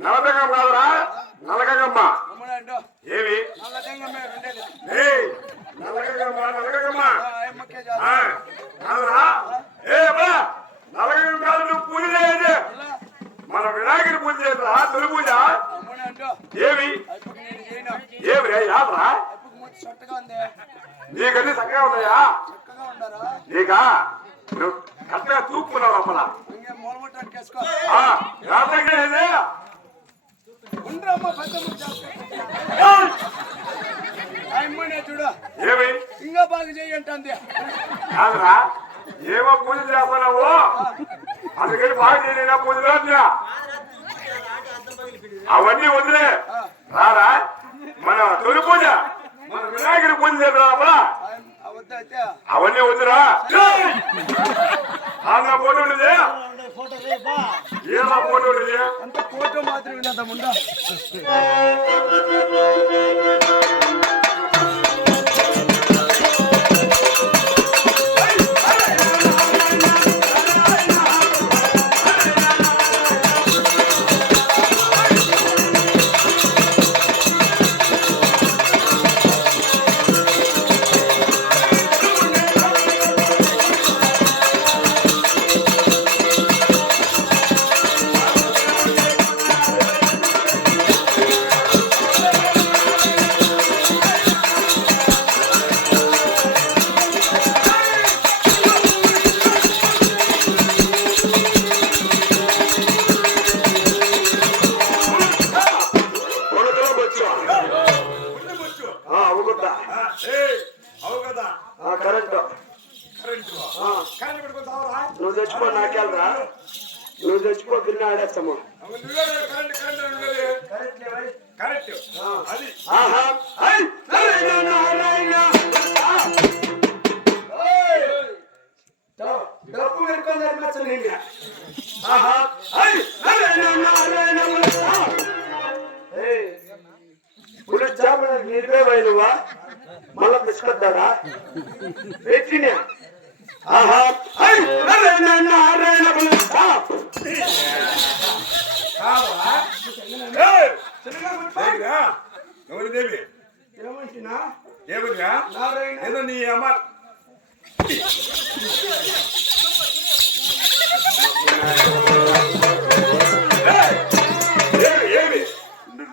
నలగమ్మ కాదురా నలగమ్మ ఏమి నలగమ్మ నలగమ్మ కాదురా నలగమ్మ కాదు నువ్వు పూజ చేయాలి మన వినాయకుడి పూజ చేద్దా తొలి పూజ ఏమి ఏమి యాదరా నీకన్నీ చక్కగా ఉన్నాయా నీకా నువ్వు కరెక్ట్గా తూపుకున్నావు అప్పల చూడు ఏమి ఇంకా బాగా చెయ్యంటే కాదురా ఏమో పూజ చేస్తున్నావు అందుకని బాగా చేయలేనా పూజలో అవన్నీ వదిలే రారా మన తొలి పూజ మన వినాయకుడి పూజ చేద్దామా అవన్నీ వద్దురా అన్న ఫోటో ఉండేది ఏమా ఫోటో ఉండేది అంత ఫోటో మాత్రమే ముందా నువ్వు తెచ్చిపో నాకెళ్ళరా నువ్వు తెచ్చిపో గిన్నె ఆడేస్తాము డబ్బు పెట్టుకోవాలి ఇప్పుడు చేపలు నిర్వే నువ్వా మళ్ళా పిసుకొద్దారా పెట్టినా ఎవరిదేవి ఏమన్నా ఏదో నీ అమ్మ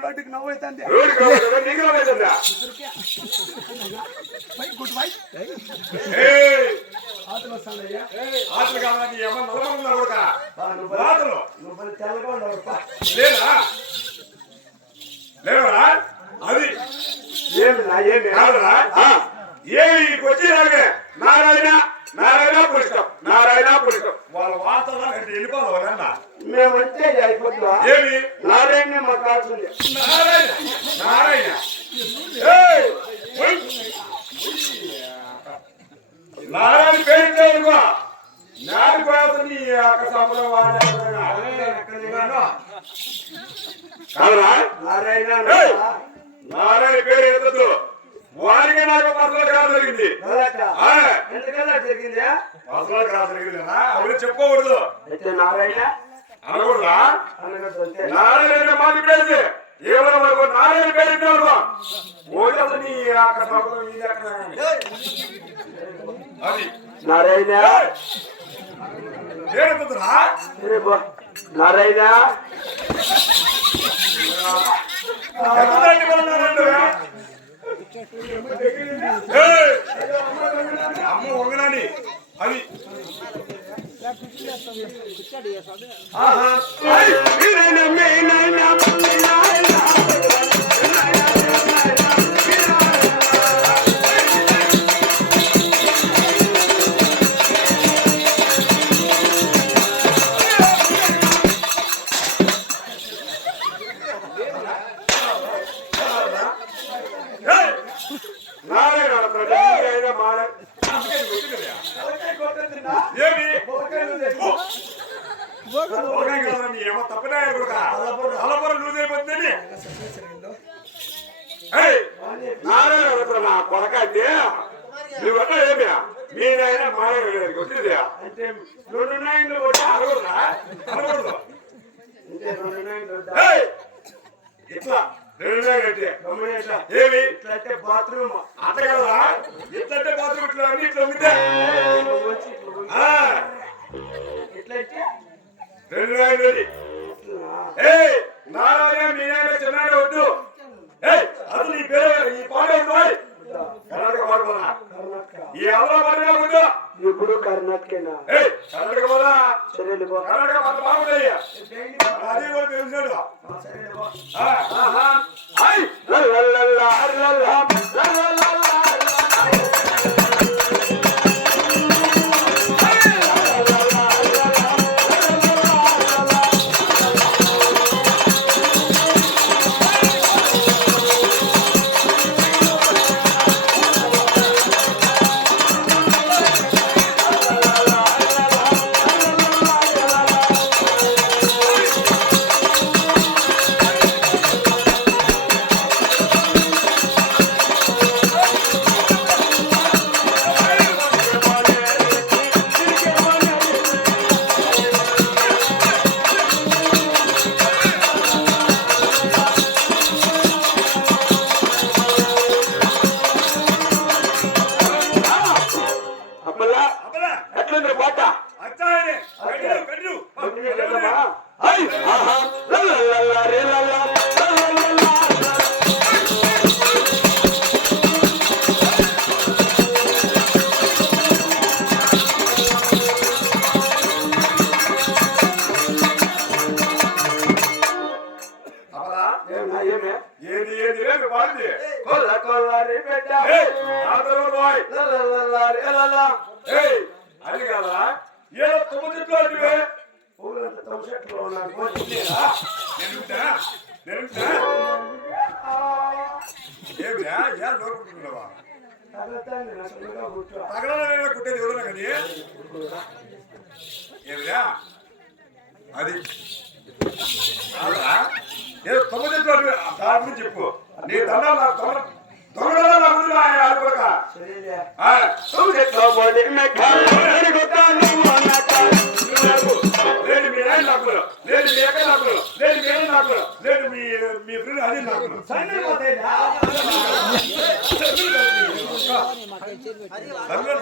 రోడ్డుకి నవ్వుతుంది ఆటలు కావాలి లేదా లేవరా అది ఏమి వచ్చేదాకే నారాయణ నారాయణ పురుషం నారాయణ పురుషం వాళ్ళ వార్తలు అంటే వెళ్ళిపోవాలన్నా మేము వచ్చే అయిపోతుందా ఏమి నారాయణ మాకు కావాల్సింది నారాయణ నారాయణ నారాయణ పేరు నాది కోసం నీ యొక్క సంబరం కాదురా నారాయణ నారాయణ పేరు ఎత్తద్దు వారికి నాకు పసల క్రాస్ జరిగింది జరిగింది పసల క్రాస్ జరిగింది అప్పుడు చెప్పుకోకూడదు అయితే నారాయణ అనకూడదా నారాయణ మాది పేరు ఏమైనా మనకు నారాయణ పేరు ఎత్తాడు నీ యొక్క సంబరం అది నారాయణ పేరురా నారాయణ అమ్మ వంగనాని అది ఏమో తప్పనే అలపర లూజ్ అయిపోతుందని నారాయణ నా కొరకైతే నువ్వన్నా ఏమియా మీరైనా మాయకు వచ్చింది అంటే 2 9 అనకూడదా అనకూడదు అంటే 2 9 ఇట్లంటే బాత్రూమ్ అంత కదా ఇట్లంటే బాత్రూమ్ ఇట్లా అన్ని ఇట్లా ఉంటే ఇట్లయితే రెండు రాయలు ఏయ్ నారాయణ మీ నాయన చిన్నాయన వద్దు ఏయ్ అసలు ఈ పేరు ఈ పాట కర్ణాటక పాడుకోనా ఈ అల్లా పాడినా వద్దు ఇప్పుడు కర్ణాటకేనా ఏయ్ కర్ణాటక పోదా సరేలే కర్ణాటక పాట బాగుంటాయి అది కూడా తెలిసాడు ఐ లల్లల్లా లల్లల్లా లల్లల్లా ఏది ఏది లేదు పాడింది కొల్ల కొల్లారి బిడ్డ లల్లల్లారి లల్లల్లా అది కదా ఏదో తొమ్మిదిట్లో అడివే ఊరంతా తమసెట్లో ఉన్నాను ఏమిరా ఏ లోకుంటున్నావా తగలతాంది నసలుగా కూర్చో తగలైనా కుట్టేది ఎవరైనా కానీ ఏమిరా అది ఏదో తొమ్మిదిట్లో దాని గురించి చెప్పు నీ దండాలు నాకు దొంగ నా గురించి ఆడుకోక సరేలే తొమ్మిదిట్లో పోటీ లేదు మీ ఆయన నాకు లేదు మీ ఎక్కడ నాకు లేదు మీ ఆయన నాకు లేదు మీ ఫ్రెండ్ అది నాకు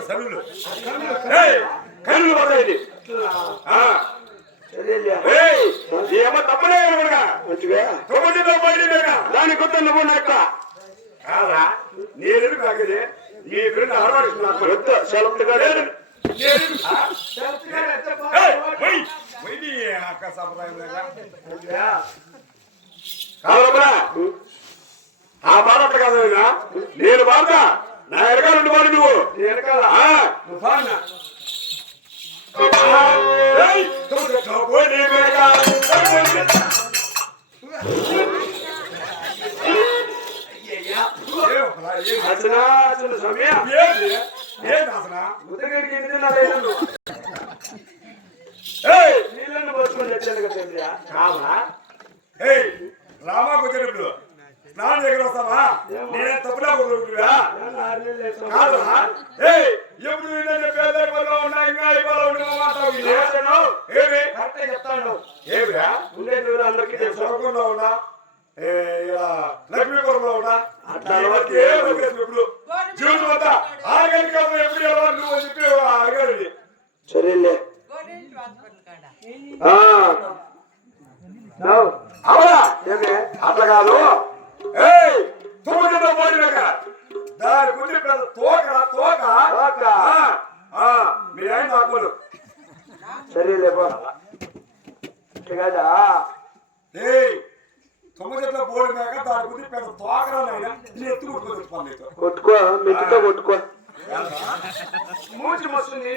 సభ్యులు కళ్ళు పడేది ఏమో తప్పలే మంచిగా తొమ్మిదిలో పోయి దాని కొత్త నువ్వు నక్క కాదా నేను కాకదే మీ ఫ్రెండ్ ఆడవాడు సెలెక్ట్ గా ఆ మాట కాదు నేను వాడతా నా ఎరగా రెండు వాడు నువ్వు నీళ్ళని పోసుకొని తెచ్చాను కదా రామాకు వచ్చేటప్పుడు స్నానం దగ్గర వస్తావా నేనే తప్పులా ఎప్పుడు పేదరికంలో ఉన్నా ఇంకా ఇవ్వాలో ఏమి కరెక్ట్ చెప్తాను ఏమిరా ఉండే నువ్వు అందరికీ తెలుసు సొరకంలో ఉన్నా లక్ష్మీపురంలో ఉన్నా ఎప్పుడు జీవితం అంతా ఆగలికి ఎప్పుడు నువ్వు అని చెప్పి అడగాలి సరేలే అవునా ఏమే అట్లా కాదు తొమ్మిదిలో పోయినాక దాని గురించి పెద్ద తోక మీ ఆయన నాకు సరేలే కదా తొమ్మిదిలో పోయినాక దాని గురించి పెద్ద తోకరానైనా నేను ఎత్తు కొట్టుకొని కొట్టుకో మెట్టుతో కొట్టుకో మూచి మస్తుంది